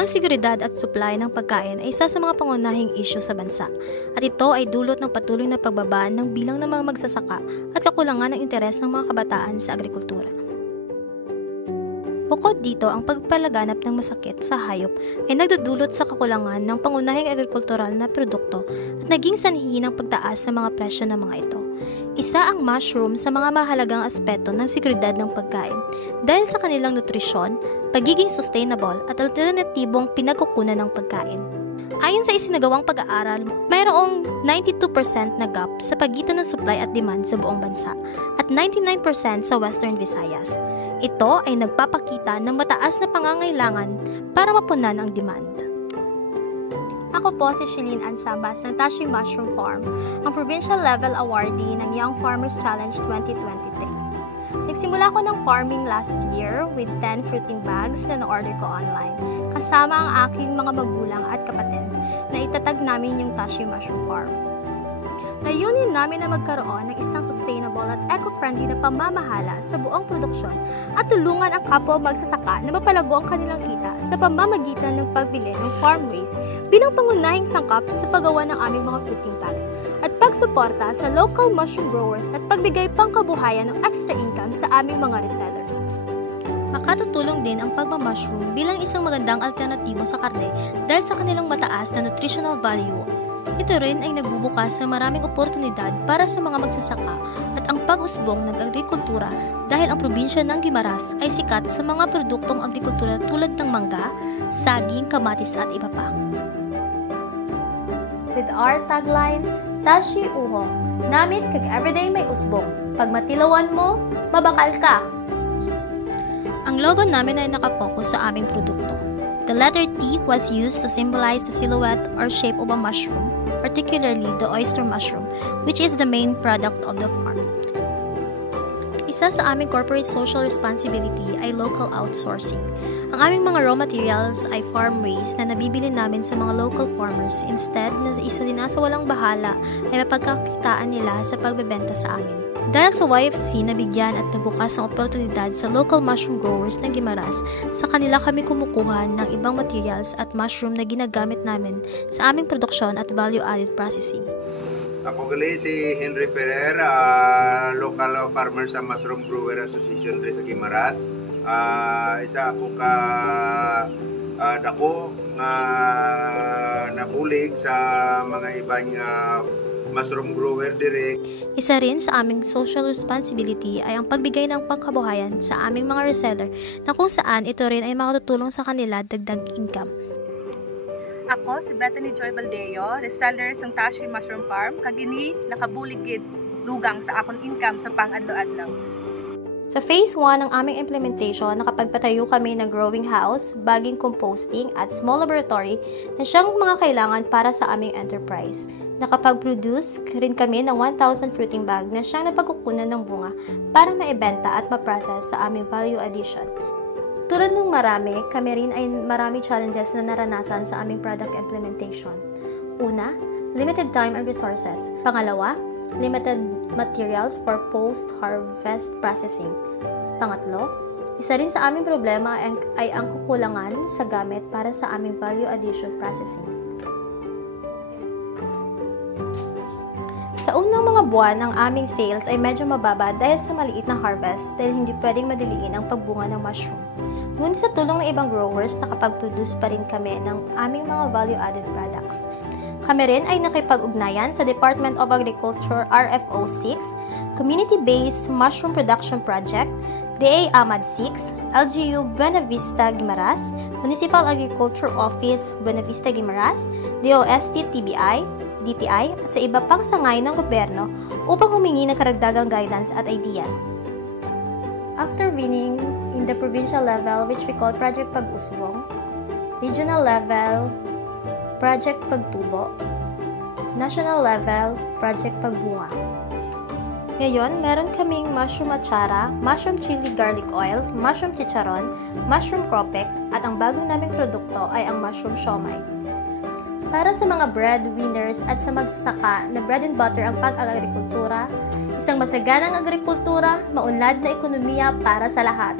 Ang seguridad at supply ng pagkain ay isa sa mga pangunahing isyu sa bansa at ito ay dulot ng patuloy na pagbaba ng bilang ng mga magsasaka at kakulangan ng interes ng mga kabataan sa agrikultura. Bukod dito, ang pagpalaganap ng masakit sa hayop ay nagdudulot sa kakulangan ng pangunahing agrikultural na produkto at naging sanhi ng pagtaas sa mga presyo ng mga ito. Isa ang mushroom sa mga mahalagang aspeto ng seguridad ng pagkain dahil sa kanilang nutrisyon, pagiging sustainable at alternatibong pinagkukunan ng pagkain. Ayon sa isinagawang pag-aaral, mayroong 92% na gap sa pagitan ng supply at demand sa buong bansa at 99% sa Western Visayas. Ito ay nagpapakita ng mataas na pangangailangan para mapunan ang demand. Ako po si Shelene Ansambas ng Tashi Mushroom Farm, ang provincial level awardee ng Young Farmers Challenge 2023. Nagsimula ko ng farming last year with 10 fruiting bags na na-order ko online, kasama ang aking mga magulang at kapatid na itatag namin yung Tashi Mushroom Farm. Layunin namin na magkaroon ng isang sustainable at eco-friendly na pamamahala sa buong produksyon at tulungan ang kapwa magsasaka na mapalago ang kanilang kita sa pamamagitan ng pagbili ng farm waste bilang pangunahing sangkap sa paggawa ng aming mga fruiting bags at pagsuporta sa local mushroom growers at pagbigay pangkabuhayan ng extra income sa aming mga resellers. Makatutulong din ang pagmamashroom bilang isang magandang alternatibo sa karne dahil sa kanilang mataas na nutritional value. Ito rin ay nagbubukas sa maraming oportunidad para sa mga magsasaka at ang pag-usbong ng agrikultura dahil ang probinsya ng Guimaras ay sikat sa mga produktong agrikultura tulad ng mangga, saging, kamatis at iba pa. With our tagline, Tashi Uho, namit kag everyday may usbong, pag matilawan mo, mabakal ka. Ang logo namin ay nakafocus sa aming produkto. The letter T was used to symbolize the silhouette or shape of a mushroom, particularly the oyster mushroom, which is the main product of the farm. Isa sa aming corporate social responsibility ay local outsourcing. Ang aming mga raw materials ay farm waste na nabibili namin sa mga local farmers. Instead, na isa sinasawalang bahala ay mapagkakitaan nila sa pagbebenta sa amin. Dahil sa YFC, nabigyan at nabukas ng oportunidad sa local mushroom growers ng Guimaras, sa kanila kami kumukuha ng ibang materials at mushroom na ginagamit namin sa aming produksyon at value-added processing. Ako gali si Henry Ferrer, local farmer sa Mushroom Grower Association sa Guimaras. Isa ako ka dako nga nabulig sa mga ibang mushroom grower direct. Isa rin sa aming social responsibility ay ang pagbigay ng pangkabuhayan sa aming mga reseller na kung saan ito rin ay makatutulong sa kanila dagdag income. Ako si Bethany Joy Valdeo, reseller sa Tashi Mushroom Farm, kagini nakabuligid dugang sa akong income sa pang-adlaw-adlaw. Sa phase 1 ng aming implementation, nakapagpatayo kami ng growing house, bagging, composting at small laboratory na siyang mga kailangan para sa aming enterprise. Nakapag-produce rin kami ng 1,000 fruiting bag na siyang napagkukunan ng bunga para maibenta at ma-process sa aming value addition. Tulad ng marami, kami rin ay maraming challenges na naranasan sa aming product implementation. Una, limited time and resources. Pangalawa, limited materials for post-harvest processing. Pangatlo, isa rin sa aming problema ay ang kukulangan sa gamit para sa aming value addition processing. Sa unang mga buwan, ang aming sales ay medyo mababa dahil sa maliit na harvest dahil hindi pwedeng madiliin ang pagbunga ng mushroom. Ngunit sa tulong ng ibang growers, nakapag-produce pa rin kami ng aming mga value-added products. Kami rin ay nakipag-ugnayan sa Department of Agriculture RFO 6, Community-Based Mushroom Production Project, DA AMAD 6, LGU Buena Vista Guimaras, Municipal Agriculture Office Buena Vista Guimaras, DOST TBI, DTI at sa iba pang sangay ng gobyerno upang humingi ng karagdagang guidance at ideas. After winning in the provincial level, which we call Project Pag-Usbong, regional level, Project Pagtubo, national level, Project Pagbunga. Ngayon, meron kaming mushroom atsara, mushroom chili garlic oil, mushroom chicharon, mushroom cropek, at ang bagong naming produkto ay ang mushroom siomai. Para sa mga breadwinners at sa magsasaka na bread and butter ang pag-agrikultura, isang masaganang agrikultura, maunlad na ekonomiya para sa lahat.